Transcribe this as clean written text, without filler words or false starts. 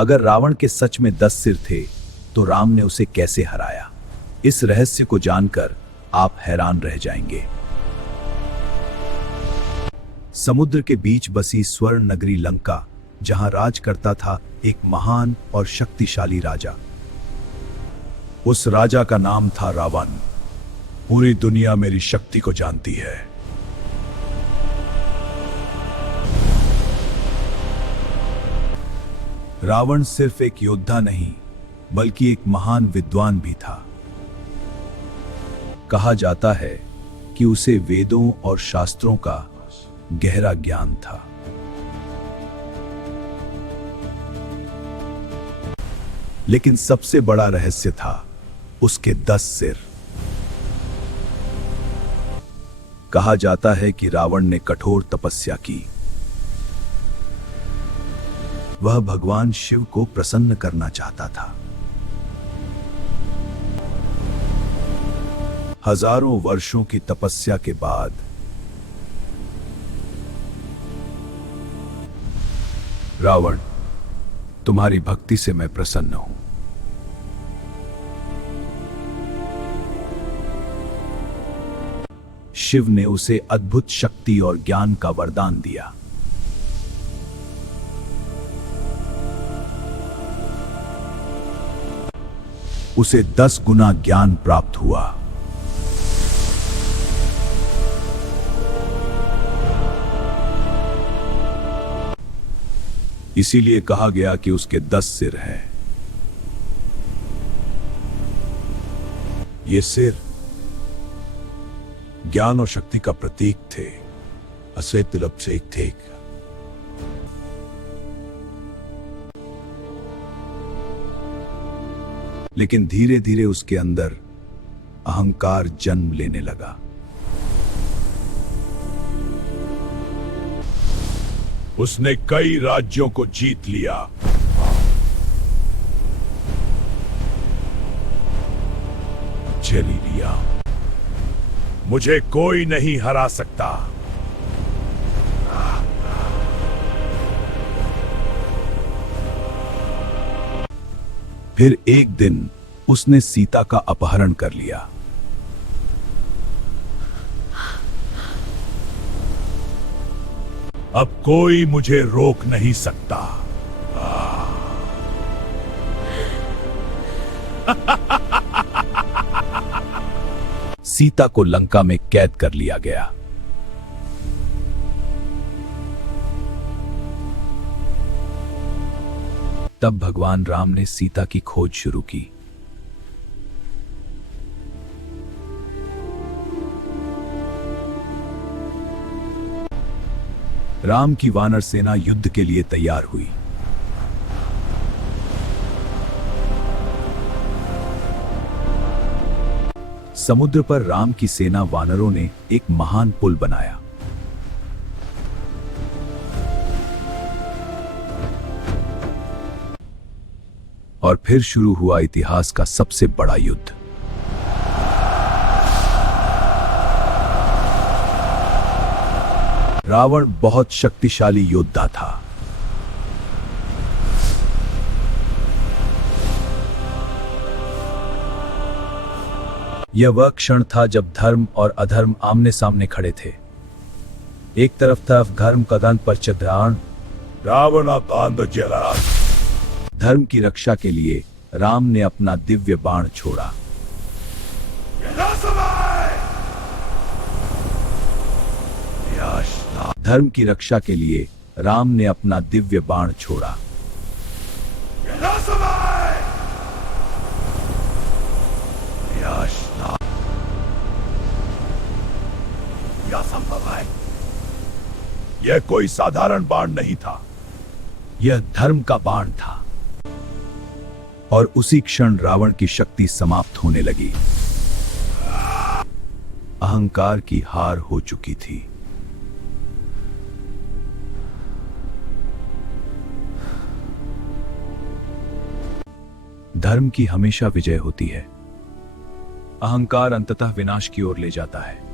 अगर रावण के सच में 10 सिर थे तो राम ने उसे कैसे हराया? इस रहस्य को जानकर आप हैरान रह जाएंगे। समुद्र के बीच बसी स्वर्ण नगरी लंका, जहां राज करता था एक महान और शक्तिशाली राजा। उस राजा का नाम था रावण। पूरी दुनिया मेरी शक्ति को जानती है। रावण सिर्फ एक योद्धा नहीं, बल्कि एक महान विद्वान भी था। कहा जाता है कि उसे वेदों और शास्त्रों का गहरा ज्ञान था। लेकिन सबसे बड़ा रहस्य था उसके 10 सिर। कहा जाता है कि रावण ने कठोर तपस्या की। वह भगवान शिव को प्रसन्न करना चाहता था। हजारों वर्षों की तपस्या के बाद रावण, तुम्हारी भक्ति से मैं प्रसन्न हूं। शिव ने उसे अद्भुत शक्ति और ज्ञान का वरदान दिया। उसे 10 गुना ज्ञान प्राप्त हुआ। इसीलिए कहा गया कि उसके 10 सिर हैं। ये सिर ज्ञान और शक्ति का प्रतीक थे। अश्वेत तिलक से एक थे। लेकिन धीरे धीरे उसके अंदर अहंकार जन्म लेने लगा। उसने कई राज्यों को जीत लिया। चली लिया। मुझे कोई नहीं हरा सकता। फिर एक दिन उसने सीता का अपहरण कर लिया। अब कोई मुझे रोक नहीं सकता। सीता को लंका में कैद कर लिया गया। तब भगवान राम ने सीता की खोज शुरू की। राम की वानर सेना युद्ध के लिए तैयार हुई। समुद्र पर राम की सेना वानरों ने एक महान पुल बनाया। और फिर शुरू हुआ इतिहास का सबसे बड़ा युद्ध। रावण बहुत शक्तिशाली योद्धा था। यह वह क्षण था जब धर्म और अधर्म आमने सामने खड़े थे। एक तरफ था धर्म का दान पर चढ़ान, रावण जला। धर्म की रक्षा के लिए राम ने अपना दिव्य बाण छोड़ा। धर्म की रक्षा के लिए राम ने अपना दिव्य बाण छोड़ा। यह कोई साधारण बाण नहीं था, यह धर्म का बाण था। और उसी क्षण रावण की शक्ति समाप्त होने लगी। अहंकार की हार हो चुकी थी। धर्म की हमेशा विजय होती है। अहंकार अंततः विनाश की ओर ले जाता है।